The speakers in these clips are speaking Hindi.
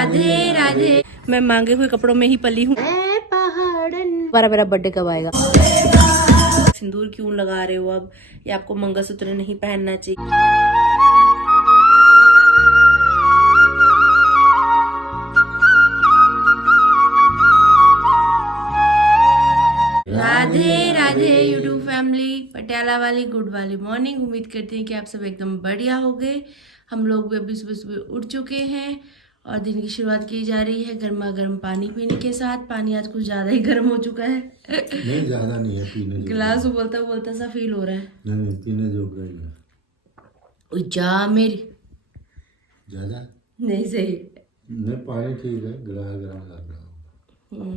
राधे राधे। मैं मांगे हुए कपड़ों में ही पली हूँ। पहाड़न मेरा बर्थडे कब आएगा? सिंदूर क्यों लगा रहे हो अब? ये आपको मंगलसूत्र नहीं पहनना चाहिए। राधे राधे यूट्यूब फैमिली, पटियाला वाली गुड वाली मॉर्निंग। उम्मीद करती हैं कि आप सब एकदम बढ़िया हो गए। हम लोग भी अभी सुबह सुबह उठ चुके हैं और दिन की शुरुआत की जा रही है गर्मा गर्म पानी पीने के साथ। पानी आज कुछ ज़्यादा ही गर्म हो चुका है। नहीं ज़्यादा नहीं है, पीने जो गिलास उबलता उबलता सा फील हो रहा है। नहीं, पीने जो है जा मेरी ज़्यादा नहीं सही। नहीं, पानी ठीक है, गिलास गरम लग रहा हो।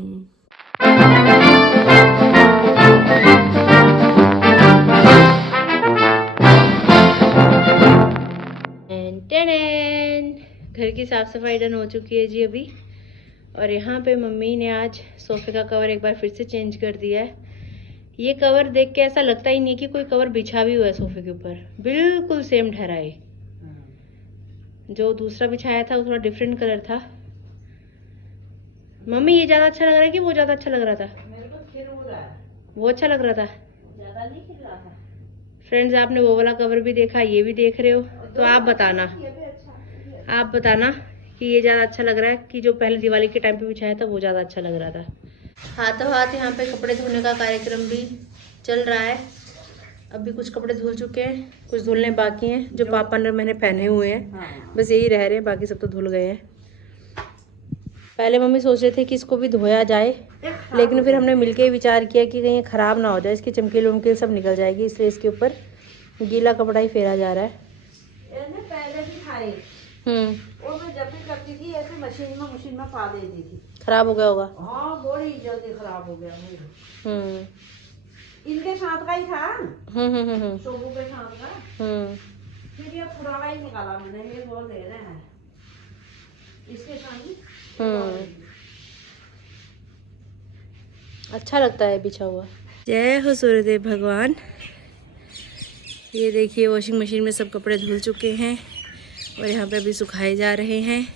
घर की साफ सफाई डन हो चुकी है जी अभी। और यहाँ पे मम्मी ने आज सोफे का कवर एक बार फिर से चेंज कर दिया है। ये कवर देख के ऐसा लगता ही नहीं कि कोई कवर बिछा भी हुआ है सोफे के ऊपर, बिल्कुल सेम ठहरा है। जो दूसरा बिछाया था वो थोड़ा डिफरेंट कलर था। मम्मी ये ज्यादा अच्छा लग रहा है कि वो ज्यादा अच्छा लग रहा था? मेरे को खिल हो रहा है, वो अच्छा लग रहा था। ज्यादा नहीं खिल रहा था। फ्रेंड्स, आपने वो वाला कवर भी देखा, ये भी देख रहे हो, तो आप बताना, आप बताना कि ये ज़्यादा अच्छा लग रहा है कि जो पहले दिवाली के टाइम पे बिछाया था वो ज़्यादा अच्छा लग रहा था। हाथों हाथ यहाँ पे कपड़े धोने का कार्यक्रम भी चल रहा है। अभी कुछ कपड़े धुल चुके हैं, कुछ धुलने बाकी हैं। जो पापा ने मैंने पहने हुए हैं बस यही रह रहे हैं, बाकी सब तो धुल गए हैं। पहले मम्मी सोच रहे थे कि इसको भी धोया जाए, लेकिन फिर हमने मिलके विचार किया कि कहीं ख़राब ना हो जाए, इसकी चमकील वमकील सब निकल जाएगी, इसलिए इसके ऊपर गीला कपड़ा ही फेरा जा रहा है। पहले भी खाए और मैं जब भी करती थी ऐसे मशीन में पा देती थी। खराब हो गया होगा। हाँ, बड़ी जल्दी खराब हो गया। इनके साथ का ही था, शोभू के साथ का। फिर ये पुराना ही निकाला मैंने, ये बोल दे रहे हैं इसके साथ ही। अच्छा लगता है बिछा हुआ। जय हो सूर्यदेव भगवान। ये देखिए वॉशिंग मशीन में सब कपड़े धुल चुके हैं और यहाँ पे अभी सुखाए जा रहे हैं।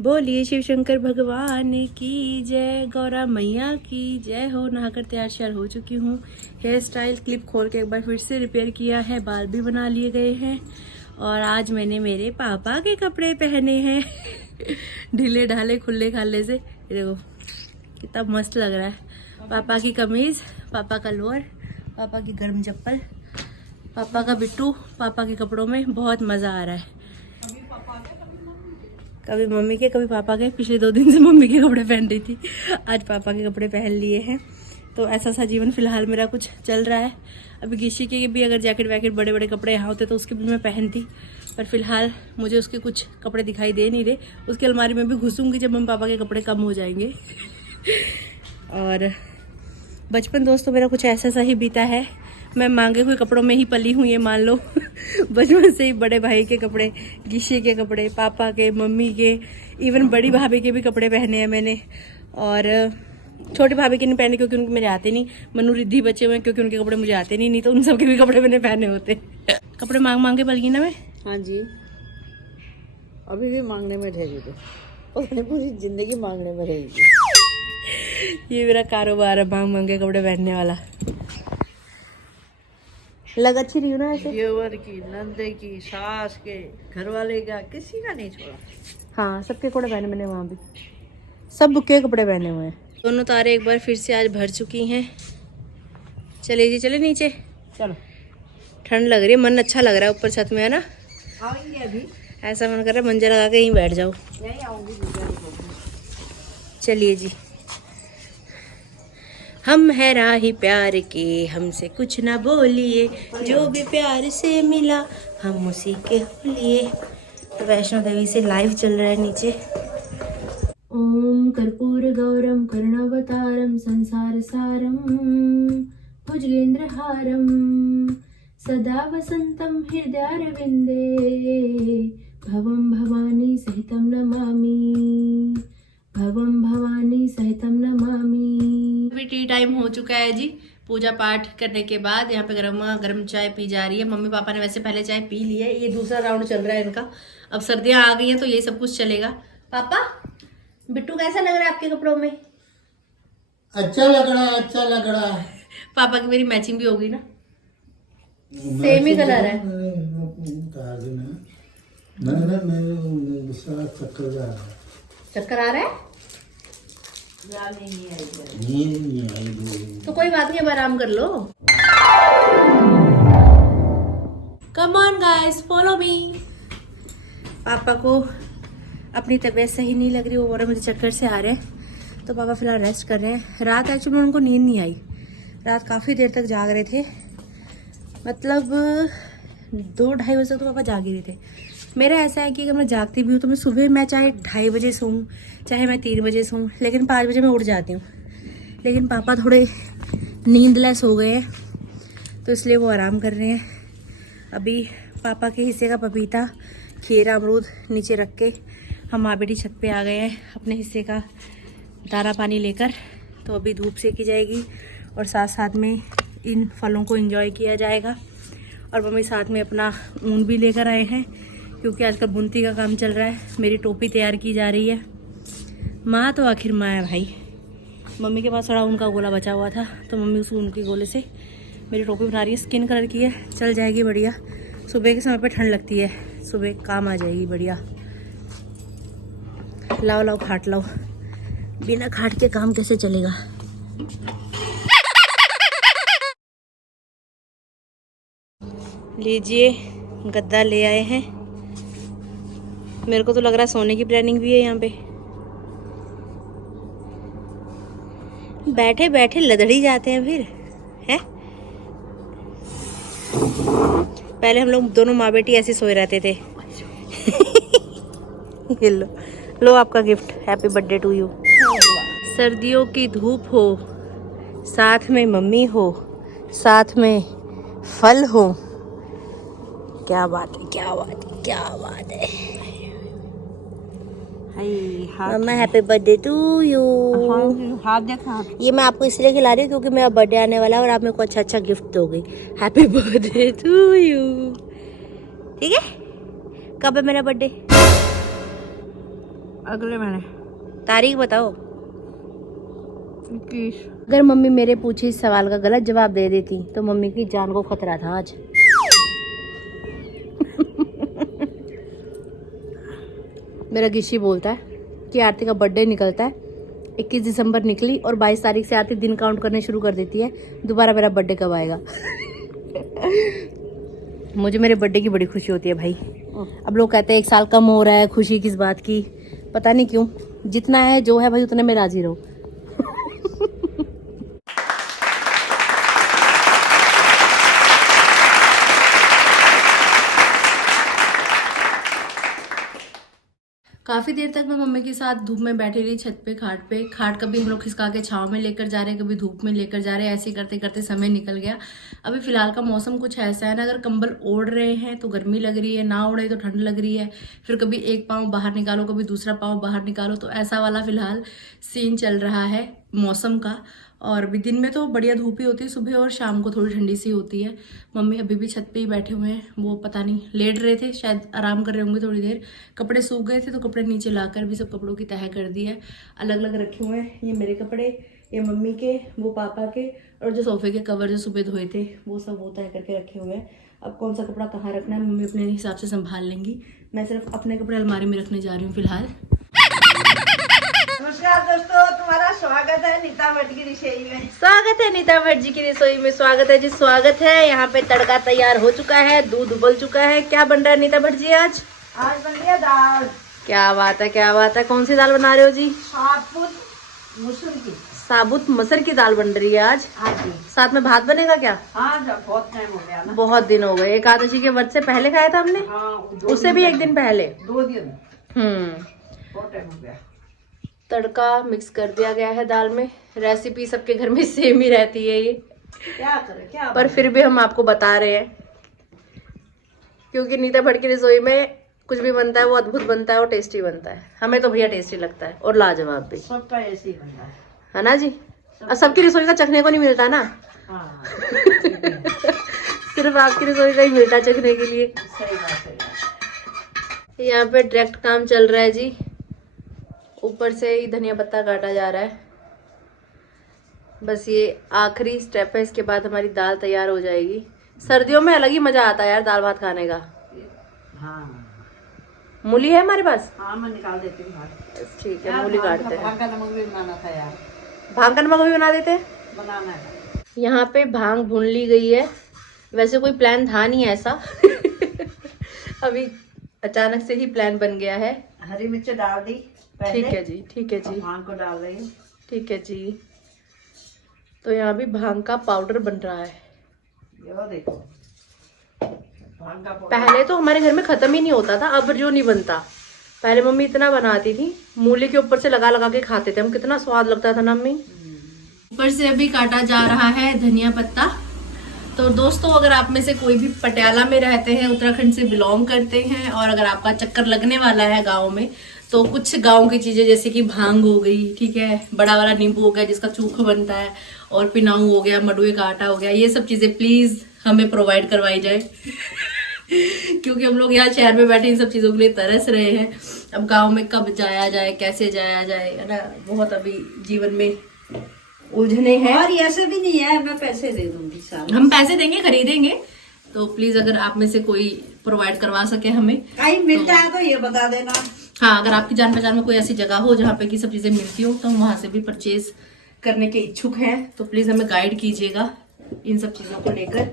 बोलिए शिव शंकर भगवान की जय, गौरा मैया की जय हो। नहाकर तैयार श्यार हो चुकी हूँ। हेयर स्टाइल क्लिप खोल के एक बार फिर से रिपेयर किया है, बाल भी बना लिए गए हैं। और आज मैंने मेरे पापा के कपड़े पहने हैं ढीले ढाले खुले खाले से। ये देखो कितना मस्त लग रहा है। पापा की कमीज, पापा का लोअर, पापा की गर्म चप्पल, पापा का बिट्टू, पापा के कपड़ों में बहुत मज़ा आ रहा है। कभी मम्मी के कभी पापा के। पिछले 2 दिन से मम्मी के कपड़े पहन रही थी, आज पापा के कपड़े पहन लिए हैं। तो ऐसा सा जीवन फिलहाल मेरा कुछ चल रहा है। अभी गिशी के भी अगर जैकेट वैकेट बड़े बड़े कपड़े यहाँ होते तो उसके भी मैं पहनती, पर फिलहाल मुझे उसके कुछ कपड़े दिखाई दे नहीं रहे। उसकी अलमारी में भी घुसूंगी जब मम्मी पापा के कपड़े कम हो जाएंगे। और बचपन दोस्तों मेरा कुछ ऐसा सा ही बीता है। मैं मांगे हुए कपड़ों में ही पली हूँ, ये मान लो। बचपन से ही बड़े भाई के कपड़े, गिशी के कपड़े, पापा के, मम्मी के, इवन बड़ी भाभी के भी कपड़े पहने हैं मैंने। और छोटी भाभी के नहीं पहने क्योंकि उनके मेरे आते नहीं। मनु रिद्धि बचे हुए हैं क्योंकि उनके कपड़े मुझे आते नहीं तो उन सबके भी कपड़े मैंने पहने होते। कपड़े मांग मांग के पल गई ना मैं। हाँ जी, अभी भी मांगने में रहेगी तो पूरी जिंदगी मांगने में रहेगी। ये मेरा कारोबार है, मांग मांग के कपड़े पहनने वाला। लग अच्छी रही हो ना ऐसे? देवर की, नंदे की, सास के, घर वाले का, किसी का नहीं छोड़ा। हाँ, सबके कपड़े पहने मैंने, वहाँ भी सब बुके कपड़े पहने हुए हैं। दोनों तारे एक बार फिर से आज भर चुकी हैं। चलिए जी, चले नीचे। चलो, ठंड लग रही है, मन अच्छा लग रहा है ऊपर छत में, है ना? आएंगे अभी। ऐसा मन कर रहा है मंजा लगा के यहीं बैठ जाओ। नहीं आऊंगी। चलिए जी। हम है राही प्यार के, हमसे कुछ ना बोलिए, जो भी प्यार से मिला हम उसी के लिए। तो वैष्णो देवी से लाइव चल रहा है नीचे। ओम कर्पूर गौरम करुणावतारम संसार सारम भुजगेंद्रहारम सदा वसंतम हृदयारविंदे भवम भवानी सहितम नमामि, भवम भवानी सहितम नमामि। अभी टी टाइम हो चुका है जी। पूजा पाठ करने के बाद यहाँ पे गर्मा गर्म चाय पी जा रही है। मम्मी पापा ने वैसे पहले चाय पी ली है, ये दूसरा राउंड चल रहा है इनका। अब सर्दियाँ आ गई हैं तो ये सब कुछ चलेगा। पापा बिट्टू कैसा लग रहा है आपके कपड़ों में? अच्छा लग रहा है, अच्छा लग रहा है। पापा की मेरी मैचिंग भी होगी ना, सेम ही कलर है। चक्कर जा रहा है। चक्कर आ रहा है नींद नहीं आई। तो कोई बात नहीं, अब आराम कर लो। Come on guys, follow me. पापा को अपनी तबीयत सही नहीं लग रही, वो बोल रहे मुझे चक्कर से आ रहे हैं, तो पापा फिलहाल रेस्ट कर रहे हैं। रात एक्चुअली उनको नींद नहीं आई, रात काफ़ी देर तक जाग रहे थे, मतलब 2-2:30 बजे तक तो पापा जाग ही रहे थे। मेरा ऐसा है कि अगर मैं जागती भी हूँ तो मैं सुबह मैं चाहे 2:30 बजे सोऊं, चाहे मैं 3 बजे सोऊं, लेकिन 5 बजे मैं उठ जाती हूँ। लेकिन पापा थोड़े नींदलेस हो गए हैं, तो इसलिए वो आराम कर रहे हैं। अभी पापा के हिस्से का पपीता, खीरा, अमरूद नीचे रख के हम माँ बेटी छत पे आ गए हैं अपने हिस्से का दाना पानी लेकर। तो अभी धूप सेकी जाएगी और साथ साथ में इन फलों को एंजॉय किया जाएगा। और मम्मी साथ में अपना ऊन भी लेकर आए हैं, क्योंकि आजकल बुनती का काम चल रहा है। मेरी टोपी तैयार की जा रही है। माँ तो आखिर माँ है भाई। मम्मी के पास थोड़ा ऊन का गोला बचा हुआ था, तो मम्मी उस ऊन के गोले से मेरी टोपी बना रही है। स्किन कलर की है, चल जाएगी बढ़िया। सुबह के समय पे ठंड लगती है, सुबह काम आ जाएगी बढ़िया। लाओ लाओ खाट लाओ, बिना खाट के काम कैसे चलेगा। लीजिए गद्दा ले आए हैं। मेरे को तो लग रहा है सोने की प्लानिंग भी है यहाँ पे। बैठे बैठे लदड़ी जाते हैं फिर हैं। पहले हम लोग दोनों माँ बेटी ऐसे सोए रहते थे। ये लो, लो आपका gift, happy birthday to you. सर्दियों की धूप हो, साथ में मम्मी हो, साथ में फल हो, क्या बात है, क्या बात है, क्या बात है। मम्मा हैप्पी बर्थडे टू यू। हाथ देखा, ये मैं आपको इसलिए खिला रही हूँ क्योंकि मेरा बर्थडे आने वाला है और आप मेरे को अच्छा अच्छा गिफ्ट दोगे। Happy birthday to you. ठीक है, कब है मेरा बर्थडे? अगले महीने तारीख बताओ। 21। अगर मम्मी मेरे पूछे इस सवाल का गलत जवाब दे देती तो मम्मी की जान को खतरा था आज। मेरा गिशी बोलता है कि आरती का बर्थडे निकलता है, 21 दिसंबर निकली और 22 तारीख से आरती दिन काउंट करने शुरू कर देती है, दोबारा मेरा बर्थडे कब आएगा। मुझे मेरे बर्थडे की बड़ी खुशी होती है भाई। अब लोग कहते हैं 1 साल कम हो रहा है, खुशी किस बात की, पता नहीं क्यों। जितना है जो है भाई उतने में राजी रहो। काफ़ी देर तक मैं मम्मी के साथ धूप में बैठी रही छत पे, खाट पे। खाट कभी हम लोग खिसका के छाँव में लेकर जा रहे हैं, कभी धूप में लेकर जा रहे हैं, ऐसे करते करते समय निकल गया। अभी फिलहाल का मौसम कुछ ऐसा है ना, अगर कंबल ओढ़ रहे हैं तो गर्मी लग रही है, ना ओढ़े तो ठंड लग रही है। फिर कभी एक पाँव बाहर निकालो, कभी दूसरा पाँव बाहर निकालो, तो ऐसा वाला फिलहाल सीन चल रहा है मौसम का। और भी दिन में तो बढ़िया धूप ही होती है, सुबह और शाम को थोड़ी ठंडी सी होती है। मम्मी अभी भी छत पे ही बैठे हुए हैं, वो पता नहीं लेट रहे थे, शायद आराम कर रहे होंगे थोड़ी देर। कपड़े सूख गए थे तो कपड़े नीचे लाकर भी सब कपड़ों की तह कर दी है, अलग अलग रखे हुए हैं। ये मेरे कपड़े, ये मम्मी के, वो पापा के, और जो सोफे के कवर जो सुबह धोए थे वो सब वो तय करके रखे हुए हैं। अब कौन सा कपड़ा कहाँ रखना है मम्मी अपने हिसाब से संभाल लेंगी। मैं सिर्फ अपने कपड़े अलमारी में रखने जा रही हूँ फिलहाल। नमस्कार दोस्तों, तुम्हारा स्वागत है नीता भट्ट की रसोई में। स्वागत है नीता भट्ट जी की रसोई में, स्वागत है जी, स्वागत है। यहाँ पे तड़का तैयार हो चुका है, दूध उबल चुका है। क्या बन रहा है नीता भट्ट जी आज? आज बन गया दाल। क्या बात है, क्या बात है। कौन सी दाल बना रहे हो जी? साबुत मसूर की। साबुत मसूर की दाल बन रही है आज। हाँ जी। साथ में भात बनेगा क्या? हाँ, जब बहुत टाइम हो गया ना, बहुत दिन हो गए। एकादशी के व्रत से पहले खाया था हमने। हाँ, उससे भी एक दिन पहले। 2 दिन। बहुत टाइम हो गया। तड़का मिक्स कर दिया गया है दाल में। रेसिपी सबके घर में सेम ही रहती है ये, क्या करें, क्या पर फिर भी हम आपको बता रहे हैं क्योंकि नीता भट्ट की रसोई में कुछ भी बनता है वो अद्भुत बनता है और टेस्टी बनता है। हमें तो भैया टेस्टी लगता है और लाजवाब भी, सबका ऐसे ही बनता है ना जी। और सबकी रसोई का चखने को नहीं मिलता ना। हाँ, सिर्फ आपकी रसोई का ही मिलता चखने के लिए। सही बात है। यहाँ पे डायरेक्ट काम चल रहा है जी। ऊपर से ही धनिया पत्ता काटा जा रहा है। बस ये आखिरी स्टेप है, इसके बाद हमारी दाल तैयार हो जाएगी। सर्दियों में अलग ही मजा आता है यार दाल भात खाने का। हाँ मूली है हमारे पास? हाँ मैं निकाल देती हूँ बाहर। ठीक है, मूली काटते हैं। भांग का नमक भी बनाना था यार। भांग का नमक भी बना देते हैं। बनाना है। यहाँ पे भांग भून ली गई है। वैसे कोई प्लान था नहीं ऐसा अभी अचानक से ही प्लान बन गया है। हरी मिर्च डाल दी पहले। ठीक है जी, ठीक है जी, भांग को डाल रही हूँ। ठीक है जी। तो यहाँ भी भांग का पाउडर बन रहा है। ये देखो भांग का पाउडर। पहले तो हमारे घर में खत्म ही नहीं होता था, अब जो नहीं बनता। पहले मम्मी इतना बनाती थी, मूली के ऊपर से लगा लगा के खाते थे हम, कितना स्वाद लगता था ना मम्मी। ऊपर से अभी काटा जा रहा है धनिया पत्ता। तो दोस्तों अगर आप में से कोई भी पटियाला में रहते हैं, उत्तराखंड से बिलोंग करते हैं, और अगर आपका चक्कर लगने वाला है गाँव में, तो कुछ गांव की चीजें जैसे कि भांग हो गई, ठीक है, बड़ा वाला नींबू हो गया जिसका चूख बनता है, और पिनाऊ हो गया, मडुए का आटा हो गया, ये सब चीजें प्लीज हमें प्रोवाइड करवाई जाए क्योंकि हम लोग यहाँ शहर में बैठे इन सब चीजों के लिए तरस रहे हैं। अब गांव में कब जाया जाए, कैसे जाया जाए, है ना, बहुत अभी जीवन में उलझने हैं। और ऐसे भी नहीं है, मैं पैसे दे दूंगी साल। हम पैसे देंगे, खरीदेंगे। तो प्लीज अगर आप में से कोई प्रोवाइड करवा सके हमें, कहीं मिलता है तो ये बता देना। हाँ, अगर आपकी जान पहचान में कोई ऐसी जगह हो जहाँ पे की सब चीजें मिलती हो, तो हम वहां से भी परचेज करने के इच्छुक हैं। तो प्लीज हमें गाइड कीजिएगा इन सब चीजों को लेकर,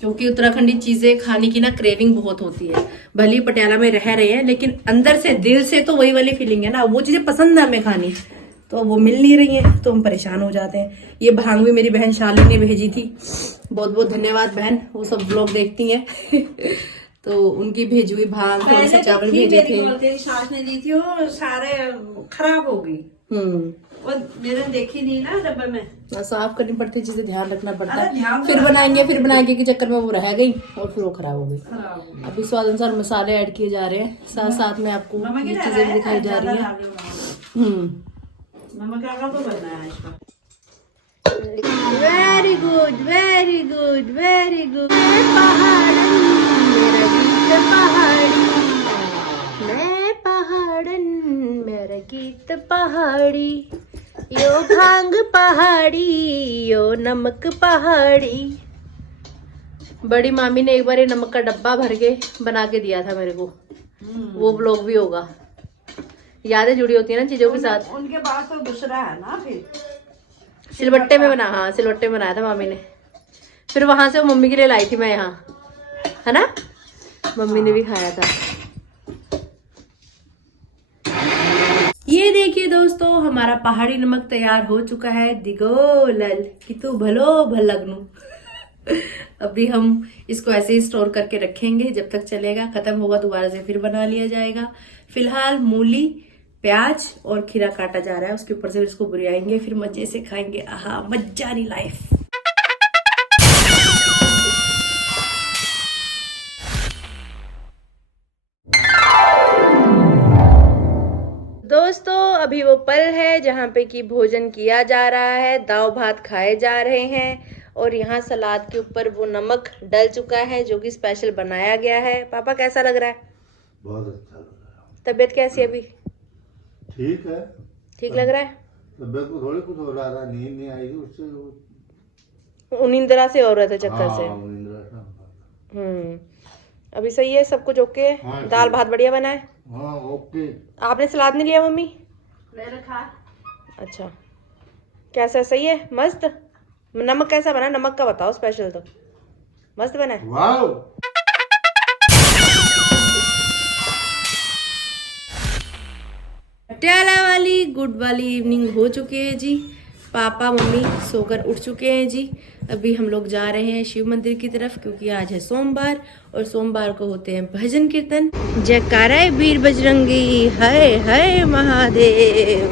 क्योंकि उत्तराखंडी चीजें खाने की ना क्रेविंग बहुत होती है। भले ही पटियाला में रह रहे हैं, लेकिन अंदर से, दिल से तो वही वाली फीलिंग है ना, वो चीजें पसंद है हमें खानी, तो वो मिल नहीं रही है, तो हम परेशान हो जाते हैं। ये भांग भी मेरी बहन शाली ने भेजी थी, बहुत बहुत धन्यवाद बहन, वो सब ब्लॉग देखती हैं तो उनकी भेजी हुई भांग, थोड़े से चावल भेजे थे। सास ने दी थी, वो सारे खराब हो गई। वो मेरे देखी नहीं ना डब्बे में। साफ करनी पड़ती है चीजें, ध्यान रखना पड़ता अरे है। ध्यान फिर बनाएंगे के चक्कर में वो रह गई और फिर वो खराब हो गई। खराब हो गई। अभी स्वाद अनुसार मसाले ऐड किए जा रहे हैं, साथ साथ में आपको नमक ही ये डाला चीजें भी है, दिखाई जा रही ज्यादा है। डाल दो। नमक का तो बनना है इसका। Very good, very good, very good. पहाड़न मेरा गीत पहाड़ी, मैं पहाड़न मेरा गीत पहाड़ी, यो भांग पहाड़ी, यो नमक पहाड़ी। बड़ी मामी ने एक बार ये नमक का डब्बा भर के बना के दिया था मेरे को, वो ब्लॉग भी होगा। यादें जुड़ी होती है ना चीजों के साथ। उनके पास तो दूसरा है ना, फिर सिलवट्टे में बना, हाँ सिलवट्टे में बनाया था मामी ने। फिर वहां से वो मम्मी के लिए लाई थी मैं यहाँ, है ना, मम्मी ने भी खाया था। ये देखिए दोस्तों, हमारा पहाड़ी नमक तैयार हो चुका है। दिगोलल कि तू भलो भलगनू अभी हम इसको ऐसे ही स्टोर करके रखेंगे, जब तक चलेगा, खत्म होगा दोबारा से फिर बना लिया जाएगा। फिलहाल मूली, प्याज और खीरा काटा जा रहा है, उसके ऊपर से इसको बुरियाएंगे, फिर मजे से खाएंगे। आहा, मजारी लाइफ। दोस्तों अभी वो पल है जहाँ पे कि भोजन किया जा रहा है, दाव भात खाए जा रहे हैं, और यहाँ सलाद के ऊपर वो नमक डल चुका है जो कि स्पेशल बनाया गया है। पापा कैसा लग रहा है? बहुत अच्छा लग रहा है। तबीयत कैसी है अभी? ठीक है, ठीक लग रहा है? तबीयत को थोड़ी कुछ हो रहा था, नींद नहीं आई थी उससे, निंद्रा से हो रहे थे, चक्कर से। हाँ, निंद्रा से। अभी सही है, सब कुछ ओके है? हाँ, दाल भात बढ़िया बना है? हाँ ओके। आपने सलाद नहीं लिया मम्मी? मैंने खा। अच्छा, कैसा, सही है, मस्त? नमक कैसा बना, नमक का बताओ, स्पेशल तो मस्त बना है। वाओ। पटियाला वाली गुड वाली इवनिंग हो चुकी है जी। पापा मम्मी सोकर उठ चुके हैं जी। अभी हम लोग जा रहे हैं शिव मंदिर की तरफ, क्योंकि आज है सोमवार और सोमवार को होते हैं भजन कीर्तन। जयकारा वीर बजरंगी, हय हय महादेव,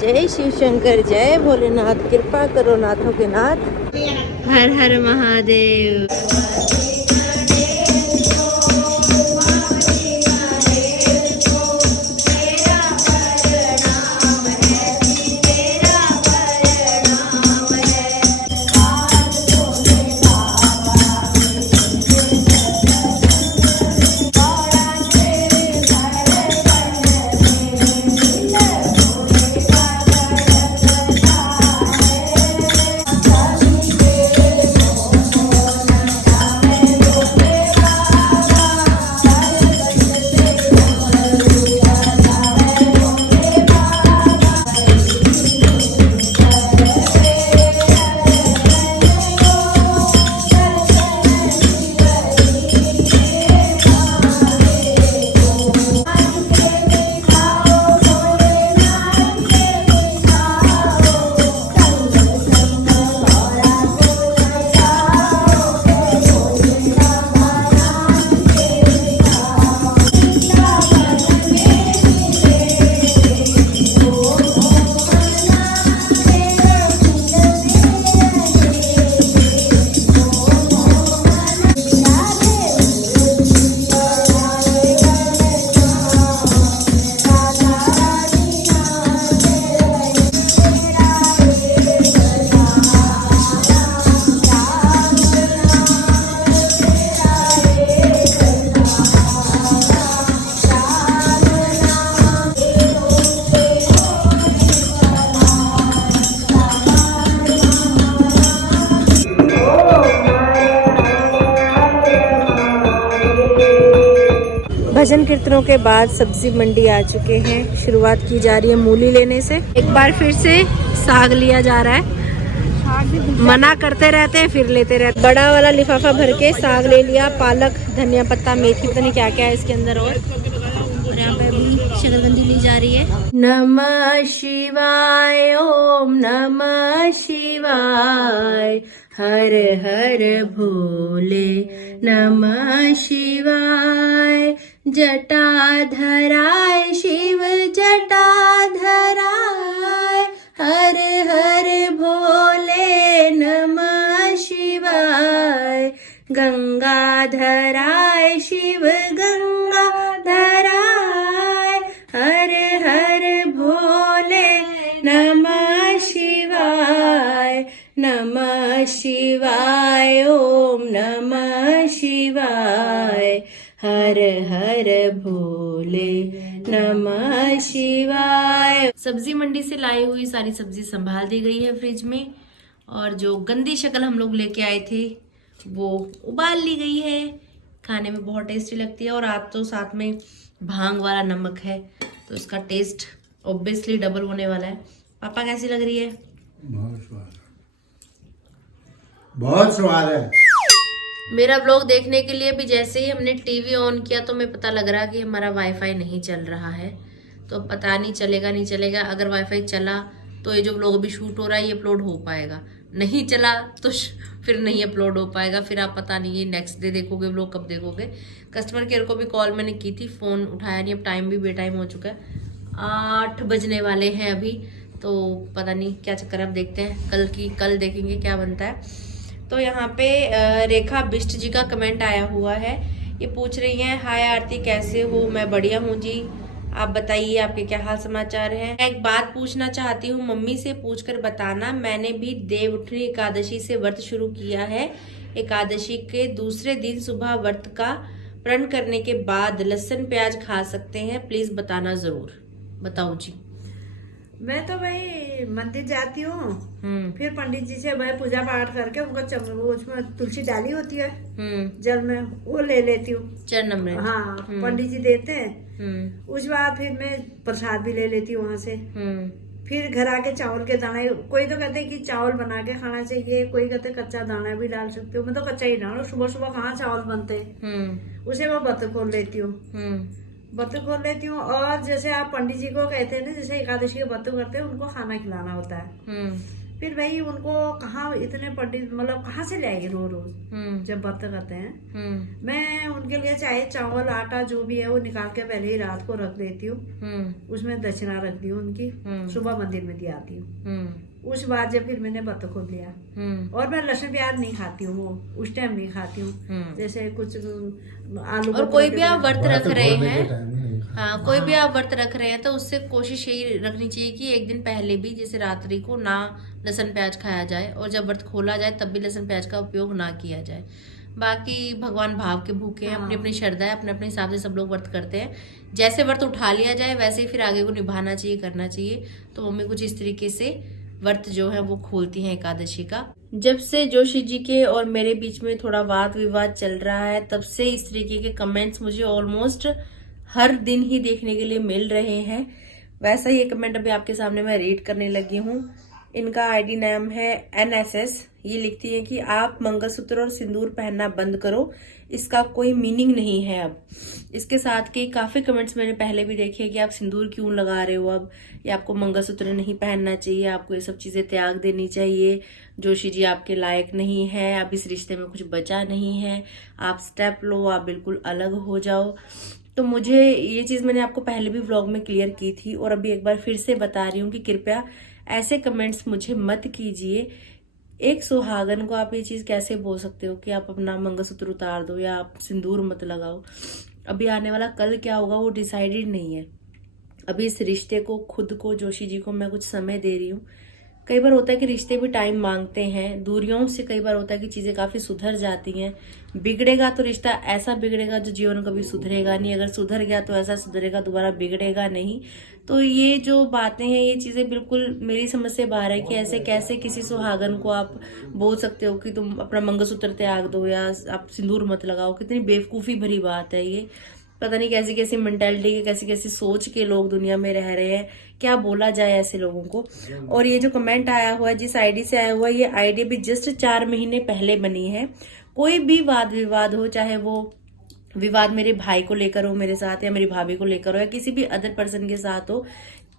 जय शिव शंकर, जय भोलेनाथ, कृपा करो नाथों के नाथ, हर हर महादेव। भजन कीर्तनों के बाद सब्जी मंडी आ चुके हैं। शुरुआत की जा रही है मूली लेने से। एक बार फिर से साग लिया जा रहा है। मना करते रहते हैं फिर लेते रहते। बड़ा वाला लिफाफा भर के साग ले लिया, पालक, धनिया पत्ता, मेथी, पता नहीं क्या क्या है इसके अंदर। और यहाँ पे अभी शकरकंदी ली जा रही है। नमः शिवाय, ओम नमः शिवाय, हर हर भोले नमः शिवाय, जटाधराय शिव जटाधराय, हर हर भोले नमः शिवाय, गंगाधराय शिव गंगाधराय, हर हर भोले नमः शिवाय, नमः शिवाय, ओम नमः शिवाय, हर हर भोले नमः शिवाय। सब्जी मंडी से लाई हुई सारी सब्जी संभाल दी गई है फ्रिज में, और जो गंदी शक्ल हम लोग लेके आए थे वो उबाल ली गई है। खाने में बहुत टेस्टी लगती है। और आज तो साथ में भांग वाला नमक है तो इसका टेस्ट ऑब्वियसली डबल होने वाला है। पापा कैसी लग रही है? बहुत स्वाद है, बहुत स्वाद है। मेरा ब्लॉग देखने के लिए भी जैसे ही हमने टीवी ऑन किया तो मैं पता लग रहा कि हमारा वाईफाई नहीं चल रहा है। तो पता नहीं चलेगा नहीं चलेगा। अगर वाईफाई चला तो ये जो ब्लॉग अभी शूट हो रहा है ये अपलोड हो पाएगा, नहीं चला तो फिर नहीं अपलोड हो पाएगा। फिर आप पता नहीं ये नेक्स्ट डे देखोगे ब्लॉग, कब देखोगे। कस्टमर केयर को भी कॉल मैंने की थी, फ़ोन उठाया नहीं। अब टाइम भी बेटाइम हो चुका है, 8 बजने वाले हैं अभी। तो पता नहीं क्या चक्कर है, अब देखते हैं कल देखेंगे क्या बनता है। तो यहाँ पे रेखा बिष्ट जी का कमेंट आया हुआ है। ये पूछ रही हैं, हाय आरती कैसे हो? मैं बढ़िया हूँ जी, आप बताइए आपके क्या हाल समाचार हैं। मैं एक बात पूछना चाहती हूँ, मम्मी से पूछकर बताना। मैंने भी देवउठनी एकादशी से व्रत शुरू किया है। एकादशी के दूसरे दिन सुबह व्रत का प्रण करने के बाद लहसुन प्याज खा सकते हैं? प्लीज बताना जरूर। बताओ जी। मैं तो भाई मंदिर जाती हूँ, फिर पंडित जी से भाई पूजा पाठ करके उनको वो उसमें तुलसी डाली होती है जल में, वो ले लेती हूँ चरण। हाँ, पंडित जी देते हैं। उस बाद फिर मैं प्रसाद भी ले लेती हूँ वहाँ से। फिर घर आके चावल के दाने, कोई तो कहते हैं कि चावल बना के खाना चाहिए, कोई कहते कच्चा दाना भी डाल सकते हो। मैं तो कच्चा ही डालू, सुबह सुबह कहाँ चावल बनते हैं। उसे मैं व्रत खोल लेती हूँ, व्रत खोल लेती हूँ। और जैसे आप पंडित जी को कहते हैं ना, जैसे एकादशी के व्रत करते हैं, उनको खाना खिलाना होता है। फिर भाई उनको कहाँ इतने पंडित, मतलब कहाँ से लाएगी रोज रोज जब व्रत करते हैं। मैं उनके लिए चाहे चावल आटा जो भी है वो निकाल के पहले ही रात को रख देती हूँ। उसमें दक्षिणा रख दी हूँ उनकी, सुबह मंदिर में दी आती हूँ। उस बाद जब फिर मैंने व्रत खोल लिया, और मैं लहसुन प्याज नहीं खाती हूँ, वो उस टाइम नहीं खाती हूँ। जैसे कुछ आलू, और कोई भी आप व्रत रख रहे हैं, हाँ कोई भी आप व्रत रख रहे हैं तो उससे कोशिश यही रखनी चाहिए कि एक दिन पहले भी, जैसे रात्रि को, ना लहसुन प्याज खाया जाए, और जब व्रत खोला जाए तब भी लहसुन प्याज का उपयोग ना किया जाए। बाकी भगवान भाव के भूखे हैं, अपनी अपनी श्रद्धा है, अपने अपने हिसाब से सब लोग व्रत करते हैं। जैसे व्रत उठा लिया जाए वैसे ही फिर आगे को निभाना चाहिए, करना चाहिए। तो मम्मी कुछ इस तरीके से व्रत जो है वो खोलती हैं एकादशी का। जब से जोशी जी के और मेरे बीच में थोड़ा वाद विवाद चल रहा है, तब से इस तरीके के कमेंट्स मुझे ऑलमोस्ट हर दिन ही देखने के लिए मिल रहे हैं। वैसा ही एक कमेंट अभी आपके सामने मैं रीड करने लगी हूँ। इनका आईडी नाम है NSS। ये लिखती है कि आप मंगलसूत्र और सिंदूर पहनना बंद करो, इसका कोई मीनिंग नहीं है अब। इसके साथ के काफ़ी कमेंट्स मैंने पहले भी देखे कि आप सिंदूर क्यों लगा रहे हो अब, या आपको मंगलसूत्र नहीं पहनना चाहिए, आपको ये सब चीज़ें त्याग देनी चाहिए, जोशी जी आपके लायक नहीं है, अब इस रिश्ते में कुछ बचा नहीं है, आप स्टेप लो, आप बिल्कुल अलग हो जाओ। तो मुझे ये चीज़ मैंने आपको पहले भी व्लॉग में क्लियर की थी, और अभी एक बार फिर से बता रही हूँ कि कृपया ऐसे कमेंट्स मुझे मत कीजिए। एक सुहागन को आप ये चीज़ कैसे बोल सकते हो कि आप अपना मंगलसूत्र उतार दो या आप सिंदूर मत लगाओ। अभी आने वाला कल क्या होगा वो डिसाइडेड नहीं है। अभी इस रिश्ते को, खुद को, जोशी जी को मैं कुछ समय दे रही हूँ। कई बार होता है कि रिश्ते भी टाइम मांगते हैं, दूरियों से कई बार होता है कि चीज़ें काफ़ी सुधर जाती हैं। बिगड़ेगा तो रिश्ता ऐसा बिगड़ेगा जो जीवन कभी सुधरेगा नहीं, अगर सुधर गया तो ऐसा सुधरेगा, दोबारा बिगड़ेगा नहीं। तो ये जो बातें हैं, ये चीज़ें बिल्कुल मेरी समझ से बाहर है कि ऐसे कैसे किसी सुहागन को आप बोल सकते हो कि तुम अपना मंगलसूत्र त्याग दो या आप सिंदूर मत लगाओ। कितनी बेवकूफ़ी भरी बात है ये। पता नहीं कैसी कैसी मेंटालिटी के, कैसी कैसी सोच के लोग दुनिया में रह रहे हैं, क्या बोला जाए ऐसे लोगों को। और ये जो कमेंट आया हुआ है, जिस आईडी से आया हुआ है, ये आईडी भी जस्ट 4 महीने पहले बनी है। कोई भी वाद विवाद हो, चाहे वो विवाद मेरे भाई को लेकर हो मेरे साथ, या मेरी भाभी को लेकर हो, या किसी भी अदर पर्सन के साथ हो,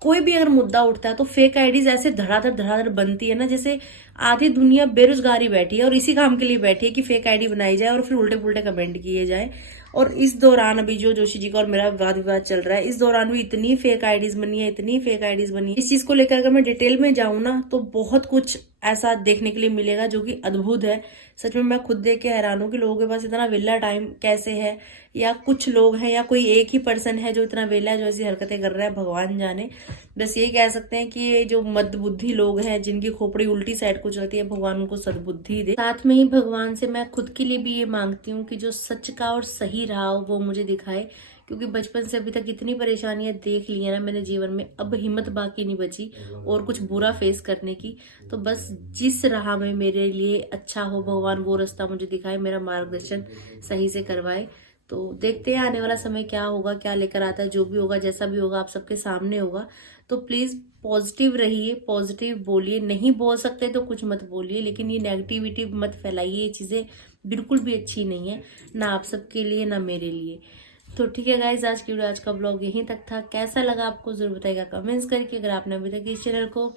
कोई भी अगर मुद्दा उठता है तो फेक आईडीज ऐसे धड़ाधड़ बनती है ना, जैसे आधी दुनिया बेरोजगारी बैठी है और इसी काम के लिए बैठी है कि फेक आईडी बनाई जाए और फिर उल्टे पुल्टे कमेंट किए जाए। और इस दौरान अभी जो जोशी जी का और मेरा वाद विवाद चल रहा है, इस दौरान भी इतनी फेक आईडीज बनी है, इतनी फेक आईडीज बनी है। इस चीज को लेकर अगर मैं डिटेल में जाऊं ना तो बहुत कुछ ऐसा देखने के लिए मिलेगा जो कि अद्भुत है। सच में मैं खुद देख के हैरान हूं कि लोगों के पास इतना वेला टाइम कैसे है, या कुछ लोग हैं या कोई एक ही पर्सन है जो इतना वेला है, जो ऐसी हरकतें कर रहा है, भगवान जाने। बस यही कह सकते हैं कि ये जो मदबुद्धि लोग हैं, जिनकी खोपड़ी उल्टी साइड को चलती है, भगवान उनको सद्बुद्धि दे। साथ में ही भगवान से मैं खुद के लिए भी ये मांगती हूँ कि जो सच का और सही रहा हो वो मुझे दिखाए, क्योंकि बचपन से अभी तक इतनी परेशानियां देख ली है ना मैंने जीवन में, अब हिम्मत बाकी नहीं बची और कुछ बुरा फेस करने की। तो बस जिस राह में मेरे लिए अच्छा हो, भगवान वो रास्ता मुझे दिखाए, मेरा मार्गदर्शन सही से करवाए। तो देखते हैं आने वाला समय क्या होगा, क्या लेकर आता है। जो भी होगा, जैसा भी होगा, आप सबके सामने होगा। तो प्लीज पॉजिटिव रहिए, पॉजिटिव बोलिए। नहीं बोल सकते तो कुछ मत बोलिए, लेकिन ये नेगेटिविटी मत फैलाइए। ये चीजें बिल्कुल भी अच्छी नहीं है, ना आप सबके लिए ना मेरे लिए। तो ठीक है गाइज, आज की वीडियो, आज का ब्लॉग यहीं तक था। कैसा लगा आपको जरूर बताइएगा कमेंट्स करके। अगर आपने अभी तक इस चैनल को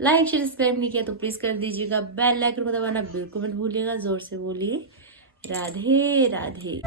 लाइक शेयर सब्सक्राइब नहीं किया तो प्लीज कर दीजिएगा। बेल आइकन को दबाना बिल्कुल मत भूलिएगा। जोर से बोलिए राधे राधे।